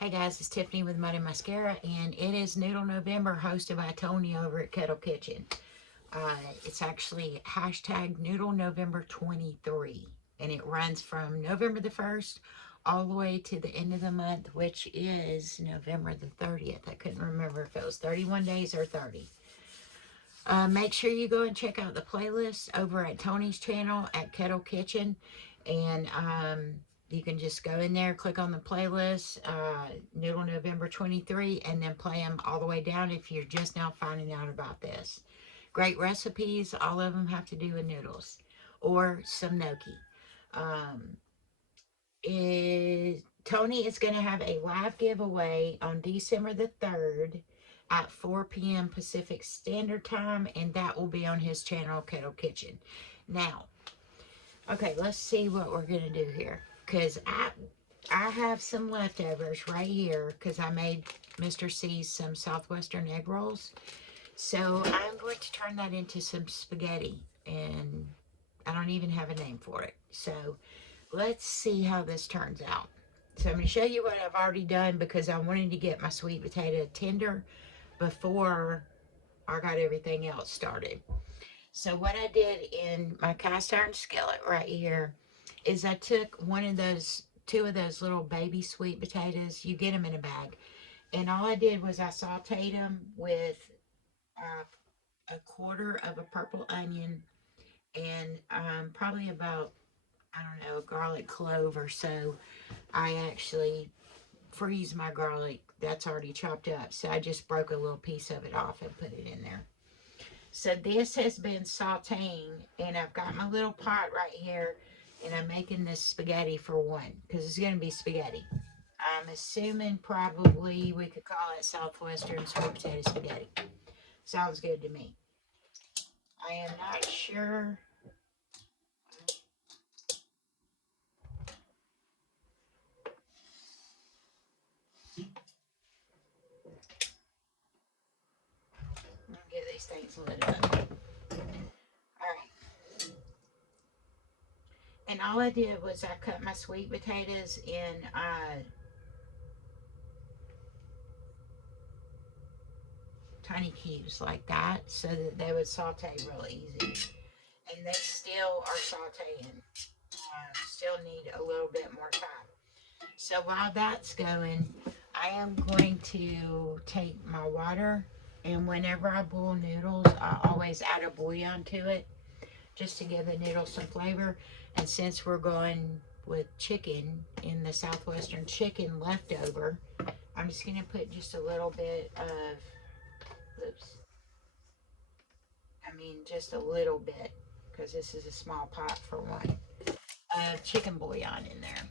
Hey guys, it's Tiffany with Muddy Mascara, and it is Noodle November, hosted by Tony over at Kettle Kitchen. It's actually hashtag Noodle November 23, and it runs from November the 1st all the way to the end of the month, which is November the 30th. I couldn't remember if it was 31 days or 30. Make sure you go and check out the playlist over at Tony's channel at Kettle Kitchen, and you can just go in there, click on the playlist, Noodle November 23, and then play them all the way down if you're just now finding out about this. Great recipes, all of them have to do with noodles or some gnocchi. Um, Tony is going to have a live giveaway on December the 3rd at 4 p.m. Pacific Standard Time, and that will be on his channel, Kettle Kitchen. Now, okay, let's see what we're going to do here, because I have some leftovers right here, because I made Mr. C's some Southwestern egg rolls. So I'm going to turn that into some spaghetti, and I don't even have a name for it. So let's see how this turns out. So I'm going to show you what I've already done, because I wanted to get my sweet potato tender before I got everything else started. So what I did in my cast iron skillet right here is I took two of those little baby sweet potatoes. You get them in a bag. And all I did was I sauteed them with a quarter of a purple onion and probably about, I don't know, a garlic clove or so. I actually freeze my garlic that's already chopped up. So I just broke a little piece of it off and put it in there. So this has been sauteing, and I've got my little pot right here, and I'm making this spaghetti for one, because it's going to be spaghetti. I'm assuming probably we could call it Southwestern sweet potato spaghetti. Sounds good to me. I am not sure. I'm going to get these things lit up. All right. And all I did was I cut my sweet potatoes in tiny cubes like that, so that they would saute real easy. And they still are sauteing. Still need a little bit more time. So while that's going, I am going to take my water, and whenever I boil noodles, I always add a bouillon to it just to give the noodles some flavor. And since we're going with chicken in the Southwestern chicken leftover, I'm just going to put just a little bit of, oops, I mean just a little bit, because this is a small pot for one, of chicken bouillon in there.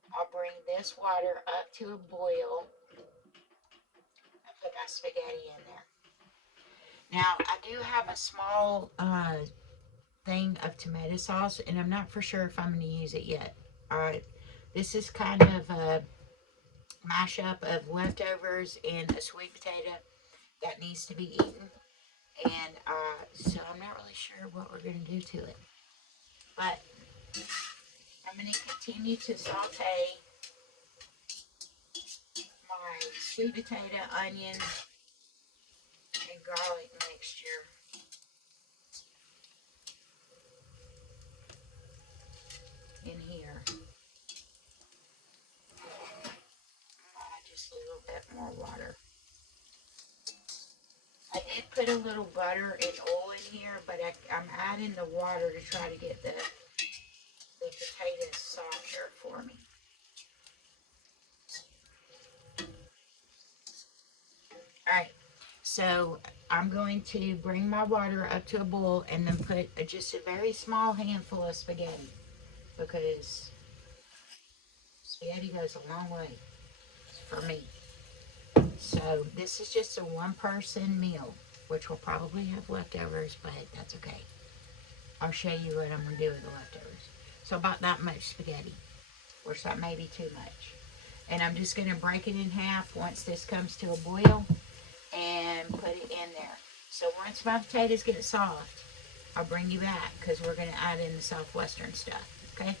And I'll bring this water up to a boil and put my spaghetti in there. Now, I do have a small thing of tomato sauce, and I'm not for sure if I'm going to use it yet. All right, this is kind of a mashup of leftovers and a sweet potato that needs to be eaten. And so I'm not really sure what we're going to do to it. But I'm going to continue to saute my sweet potato, onion, and garlic mixture in here. Add just a little bit more water. I did put a little butter and oil in here, but I'm adding the water to try to get the potatoes softer for me. Alright, so I'm going to bring my water up to a boil and then put just a very small handful of spaghetti, because spaghetti goes a long way for me. So this is just a one-person meal, which will probably have leftovers, but that's okay. I'll show you what I'm going to do with the leftovers. So about that much spaghetti, which that may be too much. And I'm just going to break it in half once this comes to a boil and put it in there. So once my potatoes get soft, I'll bring you back because we're going to add in the Southwestern stuff. Okay?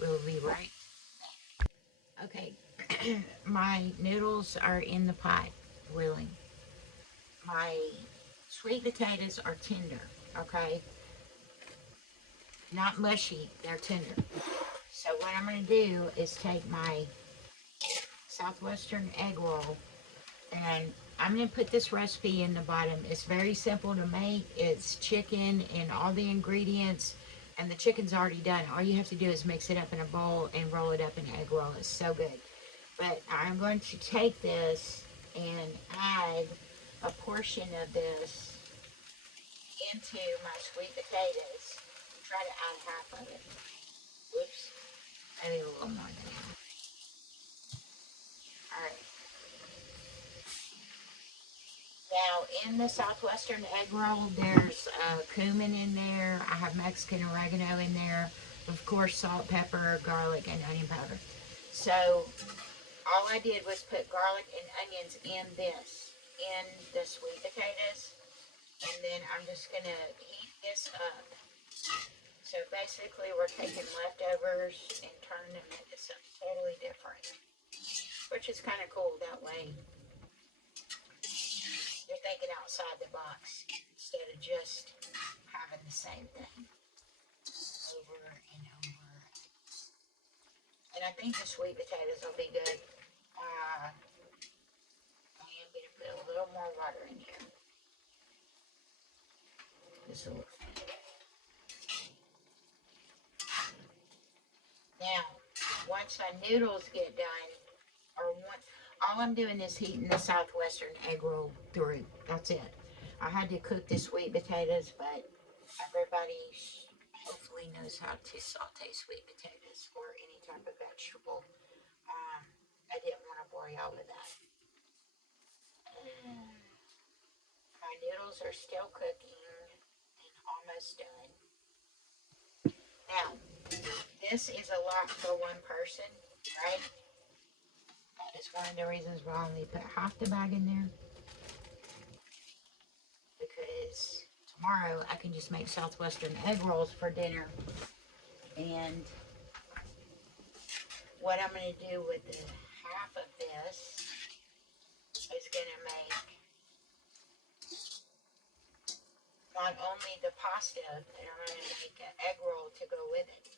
We'll be right. Okay. My noodles are in the pot boiling. My sweet potatoes are tender. Okay? Not mushy, they're tender. So what I'm going to do is take my Southwestern egg roll, and I'm going to put this recipe in the bottom. It's very simple to make. It's chicken and all the ingredients, and the chicken's already done. All you have to do is mix it up in a bowl and roll it up in an egg roll. It's so good. But I'm going to take this and add a portion of this into my sweet potatoes. Try to add half of it. Whoops. Maybe a little more than half. Alright. Now, in the Southwestern egg roll, there's cumin in there. I have Mexican oregano in there. Of course, salt, pepper, garlic, and onion powder. So, all I did was put garlic and onions in this, in the sweet potatoes. And then I'm just going to heat this up. So, basically, we're taking leftovers and turning them into something totally different. Which is kind of cool that way. You're thinking outside the box instead of just having the same thing over and over. And I think the sweet potatoes will be good. I am going to put a little more water in here. Just a little. Now, once my noodles get done, all I'm doing is heating the Southwestern egg roll through. That's it. I had to cook the sweet potatoes, but everybody hopefully knows how to saute sweet potatoes or any type of vegetable. I didn't want to bore y'all with that. My noodles are still cooking and almost done. Now, this is a lot for one person, right? That is one of the reasons why I only put half the bag in there. Because tomorrow I can just make Southwestern egg rolls for dinner. And what I'm going to do with the half of this is going to make not only the pasta, but I'm going to make an egg roll to go with it.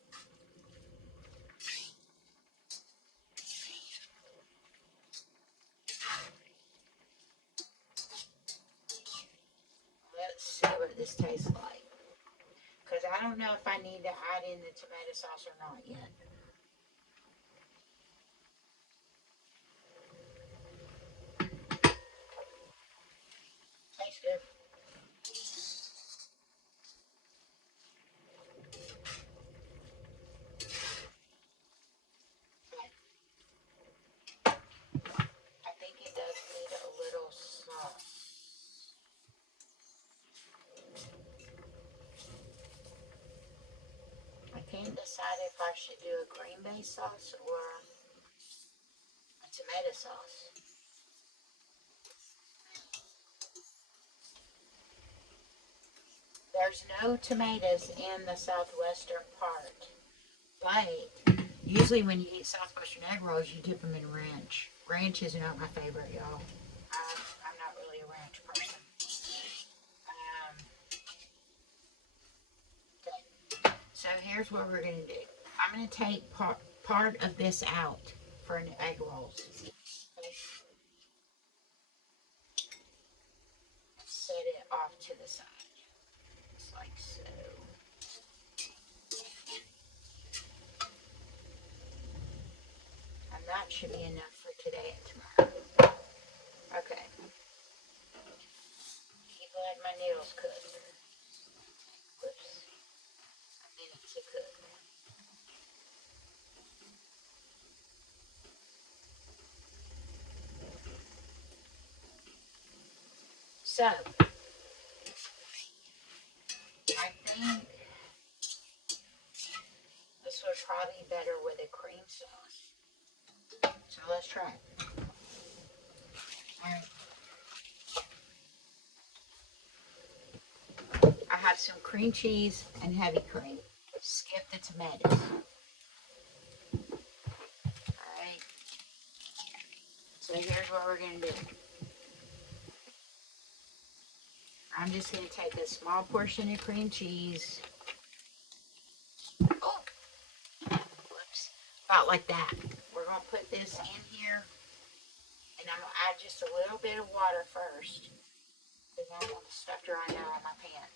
Let's see what this tastes like. Because I don't know if I need to add in the tomato sauce or not yet. Tastes good. I think it does need a little sauce. I can't decide if I should do a cream-based sauce or a tomato sauce. There's no tomatoes in the Southwestern part, but usually when you eat Southwestern egg rolls, you dip them in ranch. Ranch is not my favorite, y'all. I'm not really a ranch person. Okay. So here's what we're going to do. I'm going to take part of this out for an egg rolls. Okay. Set it off to the side. Just like so. And that should be enough for today and tomorrow. Okay. Keep letting my noodles cook. Whoops. A minute to cook. So, I think this would probably be better with a cream sauce. So let's Alright. I have some cream cheese and heavy cream. Skip the tomatoes. Alright. So here's what we're going to do. I'm just going to take a small portion of cream cheese. Oh, whoops. About like that. We're going to put this in here. And I'm going to add just a little bit of water first. Because I don't want the stuff drying out on my pan.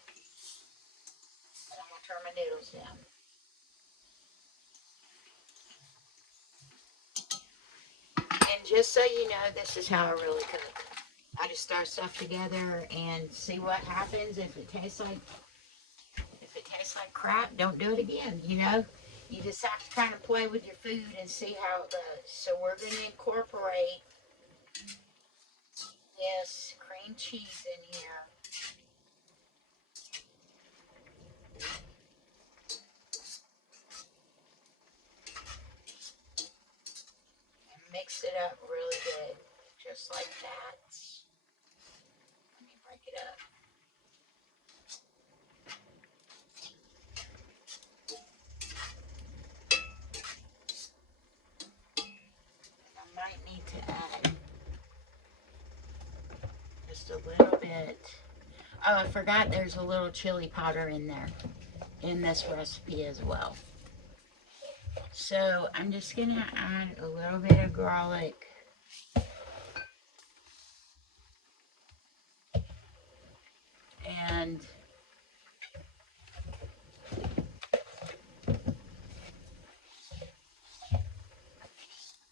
And I'm going to turn my noodles down. And just so you know, this is how I really cook. I just throw stuff together and see what happens. If it tastes like crap, don't do it again, you know? You just have to kind of play with your food and see how it goes. So we're going to incorporate this cream cheese in here. And mix it up really good. Just like that. Let me break it up. And I might need to add just a little bit. Oh, I forgot there's a little chili powder in there, in this recipe as well. So I'm just going to add a little bit of garlic. And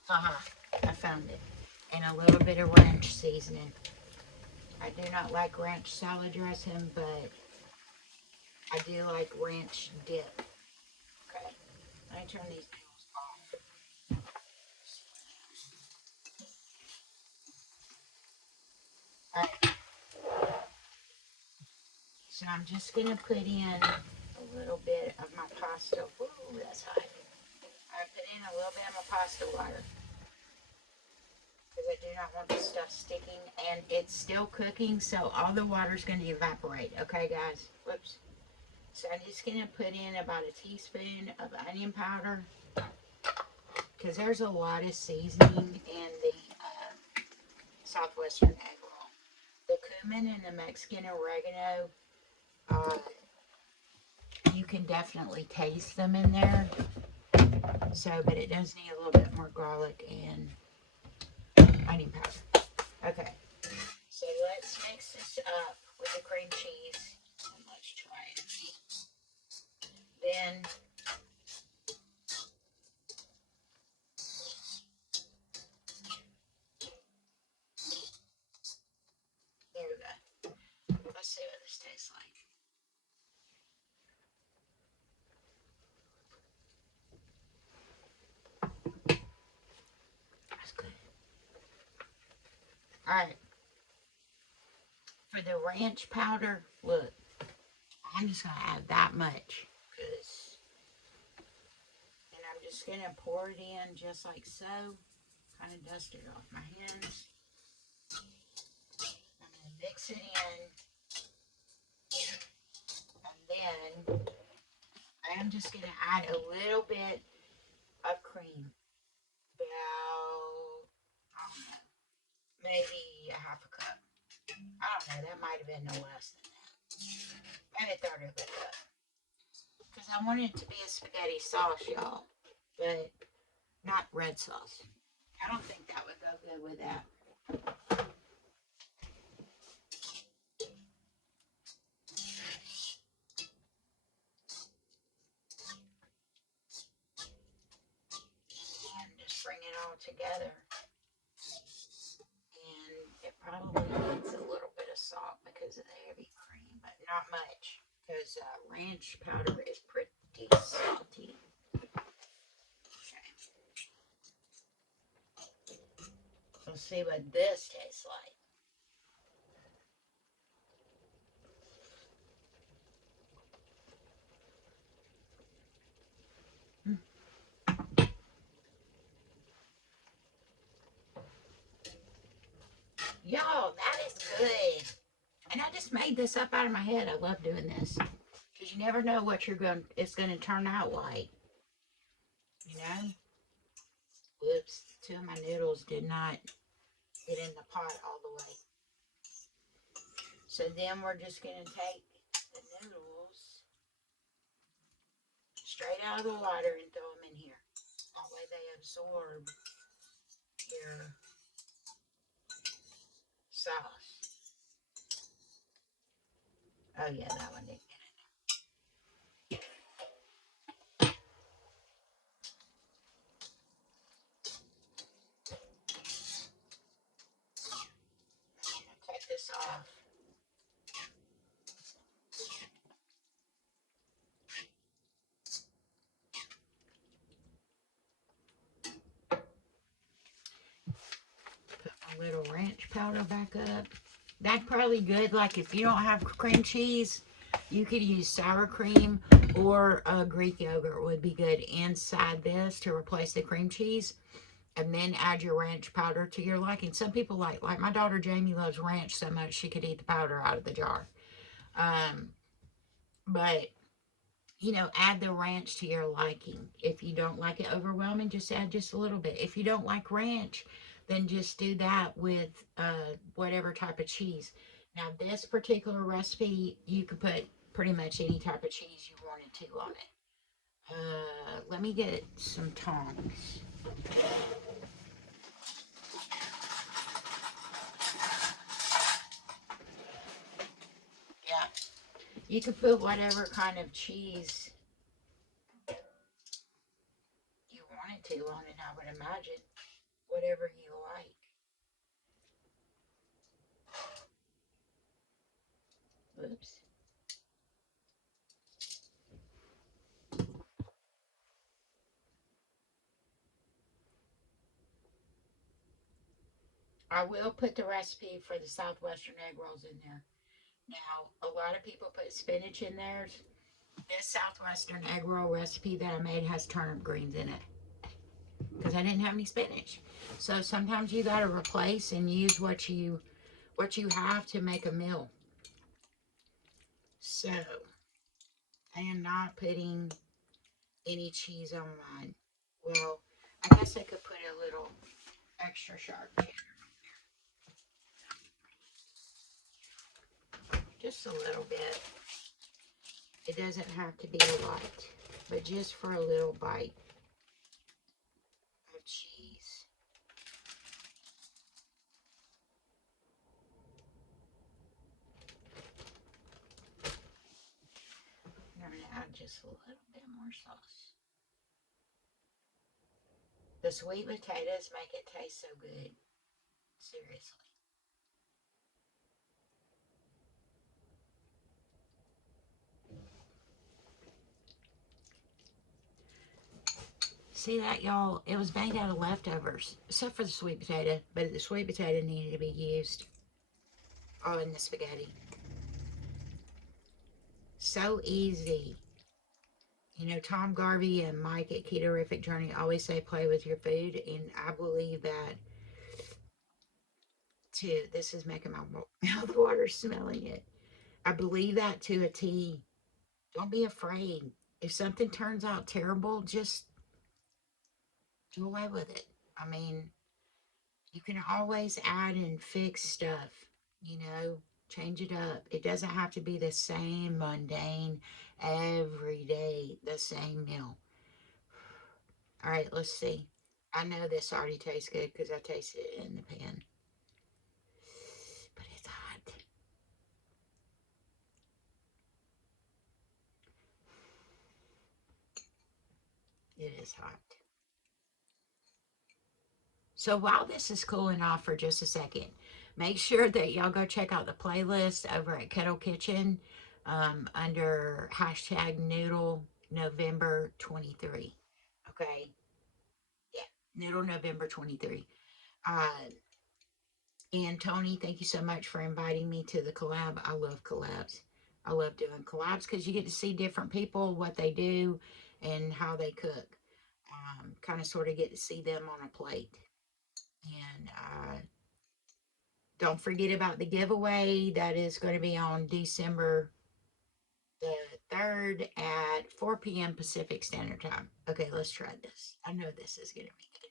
I found it. And a little bit of ranch seasoning. I do not like ranch salad dressing, but I do like ranch dip. Okay, let me turn these noodles off. Alright, so I'm just going to put in a little bit of my pasta. Ooh, that's hot. I put in a little bit of my pasta water. Because I do not want this stuff sticking, and it's still cooking, so all the water's going to evaporate. Okay, guys? Whoops. So I'm just going to put in about a teaspoon of onion powder, because there's a lot of seasoning in the Southwestern egg roll. The cumin and the Mexican oregano, you can definitely taste them in there. So, but it does need a little bit more garlic and onion powder. Okay, so let's mix this up with the cream cheese. And let's try it. Then there we go. Let's see what this tastes like. That's good. Alright. For the ranch powder, look, I'm just going to add that much. And I'm just going to pour it in just like so. Kind of dust it off my hands. I'm going to mix it in. And then I am just going to add a little bit of cream. About, I don't know, maybe a half a cup. I don't know, that might have been no less than that. Maybe a third of a cup. Because I want it to be a spaghetti sauce, y'all. But not red sauce. I don't think that would go good with that. And just bring it all together. And it probably needs a little bit of salt because of the heavy cream, but not much. Because ranch powder is pretty salty. Okay. We'll see what this tastes like. Oh, that is good. And I just made this up out of my head. I love doing this. Because you never know what it's going to turn out like. You know? Whoops. Two of my noodles did not get in the pot all the way. So then we're just going to take the noodles straight out of the water and throw them in here. That way they absorb your sauce. Oh yeah, that one didn't get it. I'm gonna cut this off. Put my little ranch powder back up. That's probably good. Like if you don't have cream cheese, you could use sour cream or Greek yogurt would be good inside this to replace the cream cheese. And then add your ranch powder to your liking. Some people like my daughter Jamie loves ranch so much she could eat the powder out of the jar. But you know, add the ranch to your liking. If you don't like it overwhelming, just add just a little bit. If you don't like ranch, then just do that with whatever type of cheese. Now, this particular recipe, you could put pretty much any type of cheese you wanted to on it. Let me get some tongs. Yeah, you can put whatever kind of cheese you wanted to on it, I would imagine. Whatever you like. Oops. I will put the recipe for the Southwestern egg rolls in there. Now, a lot of people put spinach in theirs. This Southwestern egg roll recipe that I made has turnip greens in it because I didn't have any spinach. So sometimes you got to replace and use what you have to make a meal. So I am not putting any cheese on mine. Well, I guess I could put a little extra sharp cheddar. Just a little bit. It doesn't have to be a lot, but just for a little bite of cheese. I'm going to add just a little bit more sauce. The sweet potatoes make it taste so good. Seriously. See that, y'all? It was made out of leftovers, except for the sweet potato, but the sweet potato needed to be used. Oh, and the spaghetti. So easy. You know, Tom Garvey and Mike at Ketorific Journey always say play with your food, and I believe that too. This is making my mouth water smelling it. I believe that to a T. Don't be afraid. If something turns out terrible, just do away with it. I mean, you can always add and fix stuff, you know, change it up. It doesn't have to be the same mundane every day, the same meal. All right, let's see. I know this already tastes good because I tasted it in the pan, but it's hot. It is hot. So while this is cooling off for just a second, make sure that y'all go check out the playlist over at Kettle Kitchen under hashtag Noodle November 23. Okay. Yeah. Noodle November 23. Uh, and Tony, thank you so much for inviting me to the collab. I love collabs. I love doing collabs because you get to see different people, what they do, and how they cook. Kind of sort of get to see them on a plate. And Don't forget about the giveaway that is going to be on December the 3rd at 4 p.m. Pacific Standard Time. Okay, let's try this. I know this is going to be good.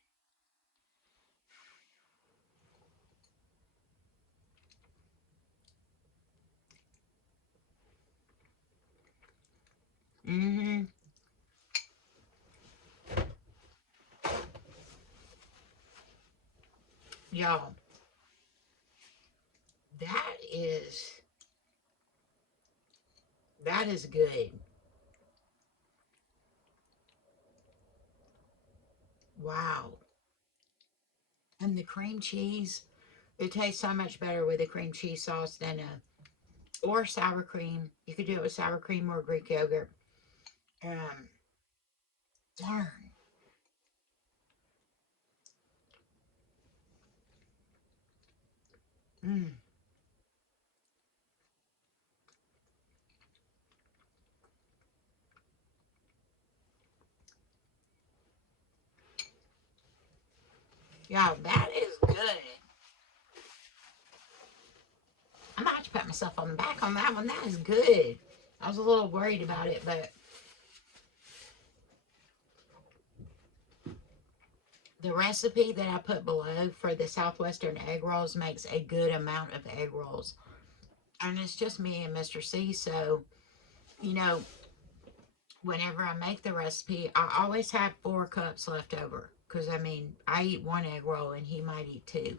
Y'all, that is, that is good. Wow. And the cream cheese, it tastes so much better with a cream cheese sauce than a, or sour cream. You could do it with sour cream or Greek yogurt. Um, darn. Mm. Y'all, that is good. I might have to pat myself on the back on that one. That is good. I was a little worried about it, but the recipe that I put below for the Southwestern egg rolls makes a good amount of egg rolls. And it's just me and Mr. C, so, you know, whenever I make the recipe, I always have 4 cups left over. Because, I mean, I eat 1 egg roll and he might eat 2.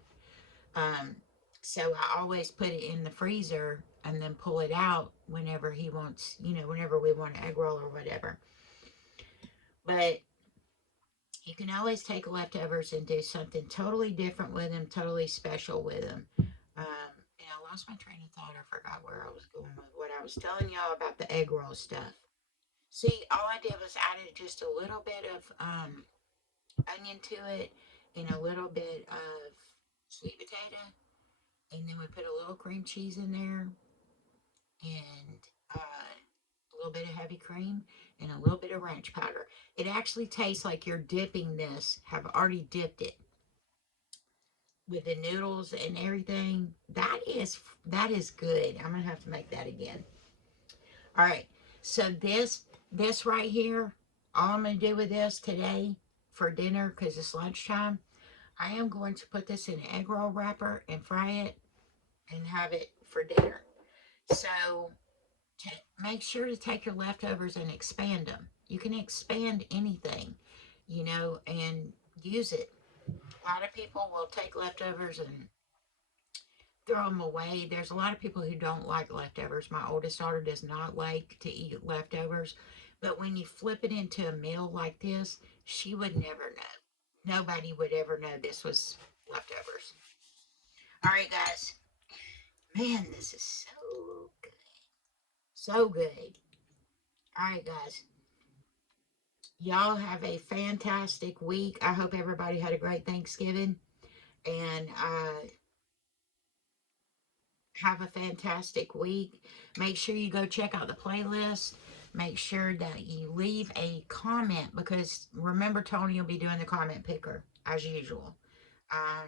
Um, so I always put it in the freezer and then pull it out whenever he wants, whenever we want an egg roll or whatever. But you can always take leftovers and do something totally different with them, totally special with them. And I lost my train of thought. I forgot where I was going with what I was telling y'all about the egg roll stuff. See, all I did was added just a little bit of onion to it and a little bit of sweet potato. And then we put a little cream cheese in there and a little bit of heavy cream and a little bit of ranch powder. It actually tastes like you're dipping this, have already dipped it with the noodles and everything. That is good. I'm gonna have to make that again. All right. So this right here, all I'm gonna do with this today for dinner because it's lunchtime. I am going to put this in an egg roll wrapper and fry it and have it for dinner. So make sure to take your leftovers and expand them. You can expand anything, and use it. A lot of people will take leftovers and throw them away. There's a lot of people who don't like leftovers. My oldest daughter does not like to eat leftovers. But when you flip it into a meal like this, she would never know. Nobody would ever know this was leftovers. All right, guys. Man, this is so good. So good. All right, guys. Y'all have a fantastic week. I hope everybody had a great Thanksgiving. And have a fantastic week. Make sure you go check out the playlist. Make sure that you leave a comment because remember, Tony will be doing the comment picker as usual.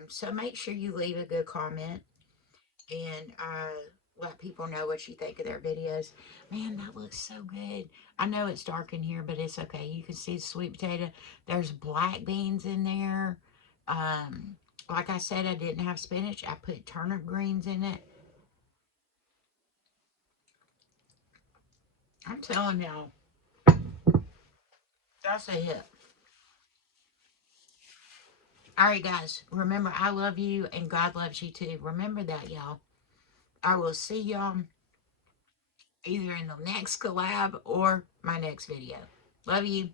So make sure you leave a good comment and let people know what you think of their videos. Man, that looks so good. I know it's dark in here, but it's okay. You can see the sweet potato. There's black beans in there. Um, like I said, I didn't have spinach. I put turnip greens in it. I'm telling y'all, that's a hit. All right, guys, remember, I love you and God loves you too. Remember that, y'all. I will see y'all either in the next collab or my next video. Love you.